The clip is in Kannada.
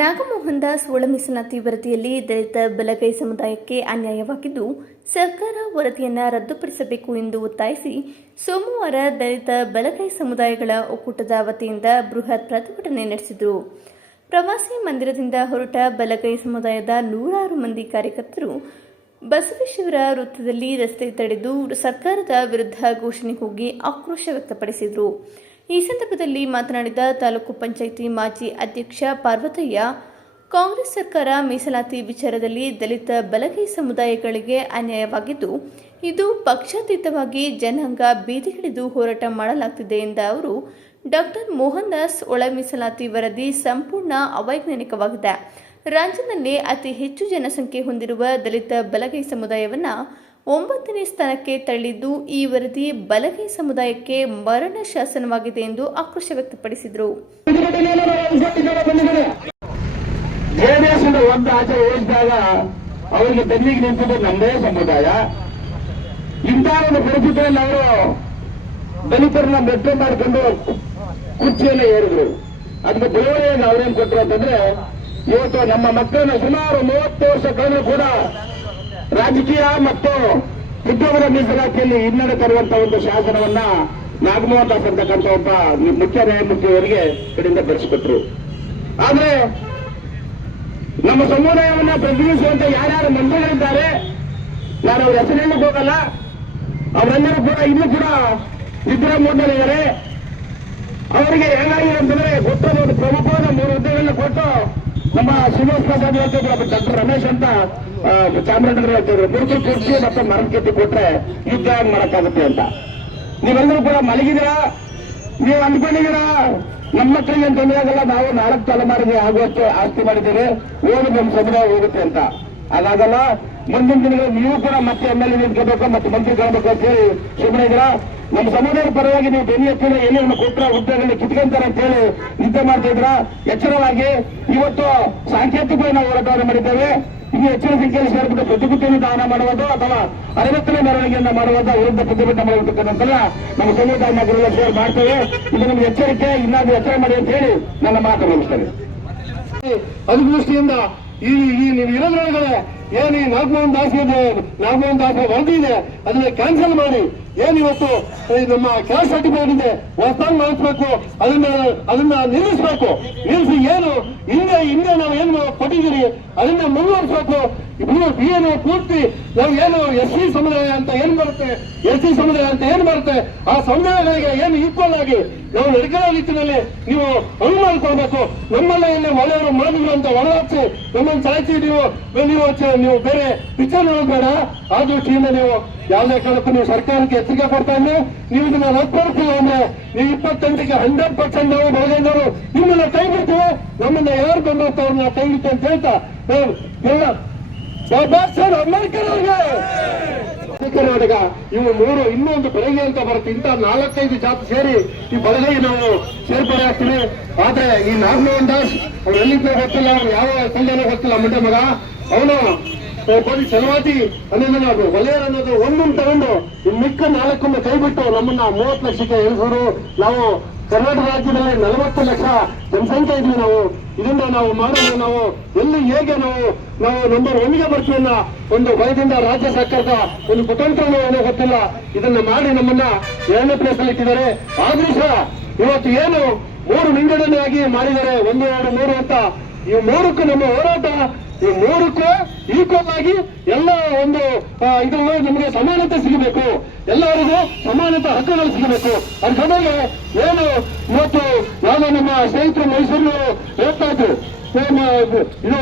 ನಾಗಮೋಹನ್ ದಾಸ್ ಒಳ ಮೀಸಲಾತಿ ವರದಿಯಲ್ಲಿ ದಲಿತ ಬಲಗೈ ಸಮುದಾಯಕ್ಕೆ ಅನ್ಯಾಯವಾಗಿದ್ದು ಸರ್ಕಾರ ವರದಿಯನ್ನು ರದ್ದುಪಡಿಸಬೇಕು ಎಂದು ಒತ್ತಾಯಿಸಿ ಸೋಮವಾರ ದಲಿತ ಬಲಗೈ ಸಮುದಾಯಗಳ ಒಕ್ಕೂಟದ ವತಿಯಿಂದ ಬೃಹತ್ ಪ್ರತಿಭಟನೆ ನಡೆಸಿದರು. ಪ್ರವಾಸಿ ಮಂದಿರದಿಂದ ಹೊರಟ ಬಲಗೈ ಸಮುದಾಯದ ನೂರಾರು ಮಂದಿ ಕಾರ್ಯಕರ್ತರು ಬಸವೇಶ್ವರ ವೃತ್ತದಲ್ಲಿ ರಸ್ತೆ ತಡೆದು ಸರ್ಕಾರದ ವಿರುದ್ಧ ಘೋಷಣೆ ಕೂಗಿ ಆಕ್ರೋಶ ವ್ಯಕ್ತಪಡಿಸಿದರು. ಈ ಸಂದರ್ಭದಲ್ಲಿ ಮಾತನಾಡಿದ ತಾಲೂಕು ಪಂಚಾಯಿತಿ ಮಾಜಿ ಅಧ್ಯಕ್ಷ ಪಾರ್ವತಯ್ಯ, ಕಾಂಗ್ರೆಸ್ ಸರ್ಕಾರ ಮೀಸಲಾತಿ ವಿಚಾರದಲ್ಲಿ ದಲಿತ ಬಲಗೈ ಸಮುದಾಯಗಳಿಗೆ ಅನ್ಯಾಯವಾಗಿದ್ದು, ಇದು ಪಕ್ಷಾತೀತವಾಗಿ ಜನಾಂಗ ಬೀದಿಗಿಳಿದು ಹೋರಾಟ ಮಾಡಲಾಗುತ್ತಿದೆ ಎಂದ ಅವರು, ಡಾಕ್ಟರ್ ಮೋಹನ್ ದಾಸ್ ಒಳ ಮೀಸಲಾತಿ ವರದಿ ಸಂಪೂರ್ಣ ಅವೈಜ್ಞಾನಿಕವಾಗಿದೆ. ರಾಜ್ಯದಲ್ಲೇ ಅತಿ ಹೆಚ್ಚು ಜನಸಂಖ್ಯೆ ಹೊಂದಿರುವ ದಲಿತ ಬಲಗೈ ಸಮುದಾಯವನ್ನು 9ನೇ ಸ್ಥಾನಕ್ಕೆ ತಳ್ಳಿದ್ದು ಈ ವರದಿ ಬಲಗೈ ಸಮುದಾಯಕ್ಕೆ ಮರಣ ಶಾಸನವಾಗಿದೆ ಎಂದು ಆಕ್ರೋಶ ವ್ಯಕ್ತಪಡಿಸಿದರು. ಒಂದು ಆಚೆ ಹೋಗಿದ್ದಾಗ ಅವರಿಗೆ ಬೆನ್ನಿಗೆ ನಿಂತಿದ್ದು ನಮ್ಮದೇ ಸಮುದಾಯ. ಇಂತಹ ಒಂದು ಪರಿಸ್ಥಿತಿಯಲ್ಲಿ ಅವರು ದಲಿತರನ್ನ ಮೆಟ್ರೋ ಮಾಡಿಕೊಂಡು ಕುರ್ಚಿಯನ್ನು ಏರಿದ್ರು. ಅದಕ್ಕೆ ಬೆಳವಣಿಗೆಗೆ ಅವರೇನು ಕೊಟ್ಟರು ಅಂತಂದ್ರೆ, ಇವತ್ತು ನಮ್ಮ ಮಕ್ಕಳನ್ನ ಸುಮಾರು 30 ವರ್ಷ ಕಳೆದರೂ ಕೂಡ ರಾಜಕೀಯ ಮತ್ತು ಉದ್ಯೋಗದ ಮೀಸಲಾತಿಯಲ್ಲಿ ಹಿನ್ನಡೆ ತರುವಂತಹ ಒಂದು ಶಾಸನವನ್ನ ನಾಗಮೋಹನ್ ದಾಸ್ ಅಂತಕ್ಕಂಥ ಒಬ್ಬ ಮುಖ್ಯ ನ್ಯಾಯಮೂರ್ತಿಯವರಿಗೆ ಕಡೆಯಿಂದ ಬೆಳೆಸಿಕೊಟ್ರು. ಆದ್ರೆ ನಮ್ಮ ಸಮುದಾಯವನ್ನ ಪ್ರತಿನಿಧಿಸುವಂತ ಯಾರ್ಯಾರು ಮಂತ್ರಿಗಳಿದ್ದಾರೆ, ನಾನು ಅವ್ರ ಹೆಸರನ್ನು ಹೋಗಲ್ಲ, ಅವರೆಲ್ಲರೂ ಕೂಡ ಇನ್ನೂ ಕೂಡ ಸಿದ್ದರಾಮಯ್ಯನವರೇ ಅವರಿಗೆ ಹೇಗಾಗಿದೆ ಅಂತಂದ್ರೆ ಗೊತ್ತಾದ ಒಂದು ಪ್ರಮುಖವಾದ 3 ಹುದ್ದೆಗಳನ್ನ ಕೊಟ್ಟು ನಮ್ಮ ಶ್ರೀನಿವಾಸ ಪ್ರಸಾದ್ ಹೇಳ್ತಿದ್ರು, ಡಾಕ್ಟರ್ ರಮೇಶ್ ಅಂತ ಚಾಮರಾಜನಗರ ಹೇಳ್ತಿದ್ರು, ಮುರುಕು ಕುರ್ಚಿ ಮತ್ತೆ ಮರದ ಕೆತ್ತಿ ಕೊಟ್ರೆ ಯುದ್ಧ ಮಾಡಕ್ಕಾಗುತ್ತೆ ಅಂತ. ನೀವೆಲ್ಲರೂ ಕೂಡ ಮಲಗಿದ್ದೀರಾ, ನೀವು ಅಂದ್ಕೊಂಡಿದ್ದೀರಾ ನಮ್ಮ ಮಕ್ಕಳಿಗೆ ತೊಂದರೆ ಆಗಲ್ಲ, ನಾವು 4 ತಲೆಮಾರಿಗೆ ಆಗುವಷ್ಟು ಆಸ್ತಿ ಮಾಡಿದ್ದೇವೆ, ಹೋಗಿ ನಮ್ಮ ಸಮುದಾಯ ಹೋಗುತ್ತೆ ಅಂತ. ಅದಾಗಲ್ಲ, ಮುಂದಿನ ದಿನಗಳಲ್ಲಿ ನೀವು ಕೂಡ ಮತ್ತೆ MLA ನಿಂತ್ಕೋಬೇಕು ಮತ್ತೆ ಮಂತ್ರಿ ಕಾಣಬೇಕು ಅಂತ ಹೇಳಿ ಸುಮ್ಮನೆ ಇದ್ದೀರಾ. ನಮ್ಮ ಸಮುದಾಯದ ಪರವಾಗಿ ನೀವು ಬೆನ್ನಿ ಎತ್ತಿನ ಏನೇನು ಕೊಟ್ಟರೆ ಹುದ್ದೆಗಳನ್ನ ಕಿತ್ಕೊಂತಾರೆ ಅಂತ ಹೇಳಿ ನಿದ್ದೆ ಮಾಡ್ತಾ ಇದ್ರ. ಎಚ್ಚರವಾಗಿ ಇವತ್ತು ಸಾಂಕೇತಿಕವಾಗಿ ನಾವು ಹೋರಾಟವನ್ನು ಮಾಡಿದ್ದೇವೆ. ಇನ್ನು ಹೆಚ್ಚಿನ ಸಂಖ್ಯೆಯಲ್ಲಿ ಸೇರಿಬಿಟ್ಟು ಪ್ರತಿಭಟನೆ ದಾನ ಮಾಡುವುದು ಅಥವಾ 60ನೇ ಮೆರವಣಿಗೆಯನ್ನ ಮಾಡುವುದ ವಿರುದ್ಧ ಪ್ರತಿಭಟನೆ ಮಾಡತಕ್ಕಂಥಲ್ಲ ನಮ್ಮ ಸಮುದಾಯ ನಗರದಲ್ಲಿ ಸೇರಿ ಮಾಡ್ತೇವೆ. ಇದು ನಮ್ಗೆ ಎಚ್ಚರಿಕೆ, ಇನ್ನಾದ್ರೂ ಎಚ್ಚರ ಮಾಡಿ ಅಂತ ಹೇಳಿ ನನ್ನ ಮಾತು ಮುಗಿಸ್ತೇನೆ. ಅದು ದೃಷ್ಟಿಯಿಂದ ಈ ನೀವು ಇರೋದ್ರೊಳಗಡೆ ಏನು ಈ ನಾಗಮೋಹನ್ ದಾಸ್ ವರದಿ ಇದೆ ಅದನ್ನ ಕ್ಯಾನ್ಸಲ್ ಮಾಡಿ, ಏನಿವತ್ತು ನಮ್ಮ ಕ್ಯಾಸ್ಟ್ ಸರ್ಟಿಫಿಕೇಟ್ ಇದೆ ಹೊಸದಾಗಿ ಮಾಡಿಸ್ಬೇಕು, ಅದನ್ನ ನಿಲ್ಲಿಸಬೇಕು. ನಿಲ್ಲಿಸಿ ಏನು ಹಿಂದೆ ನಾವು ಏನು ಕೊಟ್ಟಿದ್ದೀರಿ ಅದನ್ನ ಮುಂದುವರಿಸಬೇಕು. ಏನು ಪೂರ್ತಿ ನಾವು ಏನು SC ಸಮುದಾಯ ಅಂತ ಏನ್ ಬರುತ್ತೆ, SC ಸಮುದಾಯ ಅಂತ ಏನ್ ಬರುತ್ತೆ, ಆ ಸಮುದಾಯಗಳಿಗೆ ಏನು ಈಕ್ವಲ್ ಆಗಿ ನಾವು ನಡ್ಕೊಳ್ಳೋ ನಿಟ್ಟಿನಲ್ಲಿ ನೀವು ಅನುವು ಮಾಡಿಕೊಳ್ಬೇಕು. ನಮ್ಮಲ್ಲೇ ಇಲ್ಲಿ ಒಳ್ಳೆಯವರು ಮಾಡಿದ್ರು ಅಂತ ಹೊರಹಾಕಿ ನಮ್ಮನ್ನು ಸಾಯಿಸಿ ನೀವು ಬೇರೆ ಪಿಕ್ಚರ್ ನೋಡಬೇಡ. ಆ ದೃಷ್ಟಿಯಿಂದ ನೀವು ಯಾವುದೇ ಕಾರಣಕ್ಕೂ ನೀವು ಸರ್ಕಾರಕ್ಕೆ ಎಚ್ಚರಿಕೆ ಕೊಡ್ತಾ ಇದ್ರೆ ನೀವು ಇದನ್ನ ರದ್ದುಪಡಿಸಿಲ್ಲ ಅಂದ್ರೆ ನೀವು 28ಕ್ಕೆ 100% ನಾವು ಬೆಳಗಾವಿಯವರು ನಿಮ್ಮನ್ನ ಕೈ ಬಿಡ್ತೀವಿ, ನಮ್ಮನ್ನ ಯಾರು ಬಂದಿರ್ತಾವ ಅವ್ರನ್ನ ಕೈ ಬಿಡ್ತೀವಿ ಅಂತ ಹೇಳ್ತಾ ಎಲ್ಲ ಕರ್ನಾಟಕ ಇವು 3 ಇನ್ನೊಂದು ಬೆಳಗ್ಗೆ ಅಂತ ಬರುತ್ತೆ. ಇಂಥ 4-5 ಜಾತಿ ಸೇರಿ ಈ ಬೆಳಗ್ಗೆ ನಾವು ಸೇರ್ಪಡೆ ಆಗ್ತೀವಿ. ಆದ್ರೆ ಈ ನಾಗಮೋಹನ್ ದಾಸ್ ಅವ್ರು ಎಲ್ಲಿಂದ ಗೊತ್ತಿಲ್ಲ, ಅವ್ರು ಯಾವ ಕಲ್ಯಾಣ ಗೊತ್ತಿಲ್ಲ, ಮುಂಡೆ ಮಗ ಅವನು ಬರೀ ಸಲವಾತಿ ಅನ್ನೋದನ್ನ ವಲಯರ್ ಅನ್ನೋದು ಒಂದೊಂದು ತಗೊಂಡು ಮಿಕ್ಕ 4 ಕೈ ಬಿಟ್ಟು ನಮ್ಮನ್ನ 30 ಲಕ್ಷಕ್ಕೆ ಇಳಿಸೋರು. ನಾವು ಕರ್ನಾಟಕ ರಾಜ್ಯದಲ್ಲಿ 40 ಲಕ್ಷ ಜನಸಂಖ್ಯೆ ಇದ್ವಿ. ನಾವು ಇದನ್ನ ನಾವು ಮಾಡೋದು ನಾವು ಎಲ್ಲಿ ಹೇಗೆ ನಾವು ನಂಬರ್ 1ಗೆ ಬರ್ತೀವಿ ಅನ್ನೋ ಒಂದು ಭಯದಿಂದ ರಾಜ್ಯ ಸರ್ಕಾರದ ಒಂದು ಕುತಂತ್ರನೋ ಏನೋ ಗೊತ್ತಿಲ್ಲ, ಇದನ್ನ ಮಾಡಿ ನಮ್ಮನ್ನ 2ನೇ ಪ್ಲೇಸ್ ಅಲ್ಲಿ ಇಟ್ಟಿದ್ದಾರೆ. ಆದ್ರೂ ಸಹ ಇವತ್ತು ಏನು 3 ವಿಂಗಡಣೆಯಾಗಿ ಮಾಡಿದ್ದಾರೆ, 1, 2, 3 ಅಂತ. ಈ 3ಕ್ಕೂ ನಮ್ಮ ಹೋರಾಟ, ಈ 3ಕ್ಕೂ ಈಕ್ವಲ್ ಆಗಿ ಎಲ್ಲ ಒಂದು ಇದರಲ್ಲಿ ನಮಗೆ ಸಮಾನತೆ ಸಿಗಬೇಕು, ಎಲ್ಲರಿಗೂ ಸಮಾನತೆ ಹಕ್ಕುಗಳು ಸಿಗಬೇಕು. ಅದ್ರ ಜೊತೆಗೆ ಏನು ಇವತ್ತು ನಾನು ನಮ್ಮ ಸ್ನೇಹಿತರು ಮೈಸೂರು ಹೇಳ್ತಾ ಇದ್ರು, ಇದು